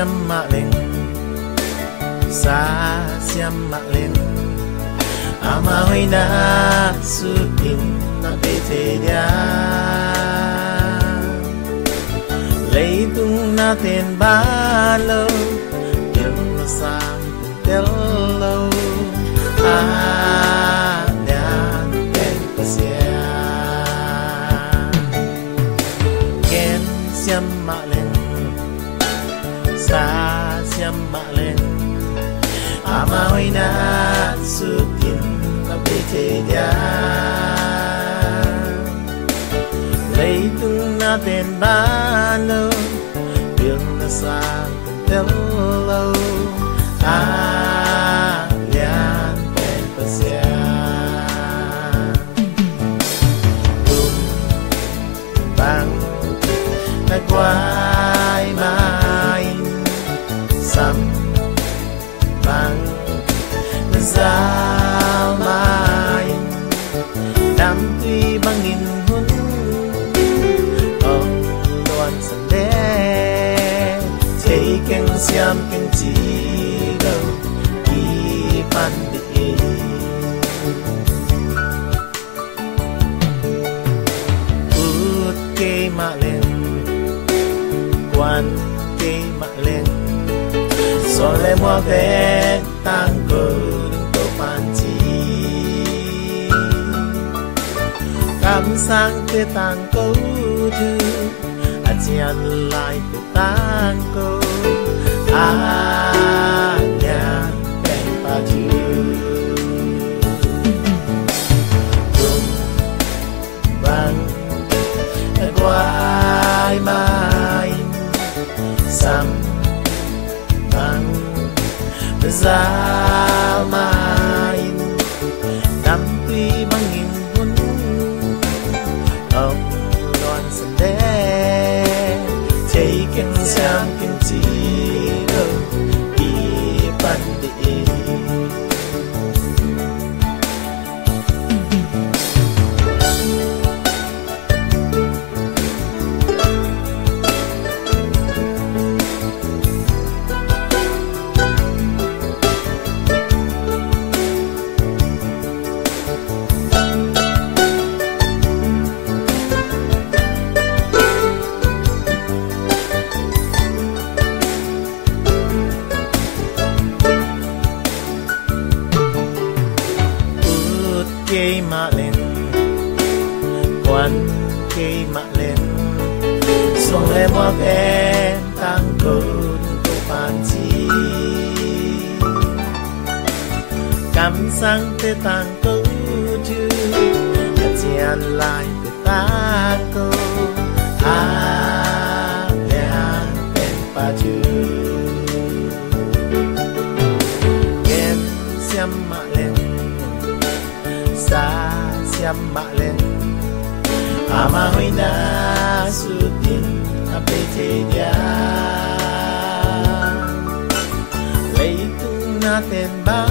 siam mạ lên sa siam mạ lên ama huy na sutin na bete dia lấy tung na tên ba lâu yêu na sang tel lâu dan tên pasia ken siam mạ lên sa siam mạ lên ama huy na sutin na bete dia lấy tung na tên ba lâu yêu na sang tel lâu lian tên pasia tung bang na quay mai sam bang na giao mai nam tuy băng nghìn hun ông loan sân đê thấy keng xiêm keng chi đâu đi pan đi út kê mạ lên quan kê mạ lên so le mua vé tăng cờ đừng tô pan chi cảm sang tê tăng câu thư chian lại từ tăng câu nhà đèn pa chư tung bang quay mai sam bang ra mai năm tuy băng nghìn hun ông loan sân đê thấy keng xiam keng chi đâu đi pan đi kê mạ lên quan kê mạ lên xuống em hoa ven tăng cơn tô pan chi cảm sang tê tăng câu chư chian lại từ ta câu lian tên pa chư ken xiam mạ lên sa siam mạ lên ama huy na sutin na bete dia lấy tung na tên ba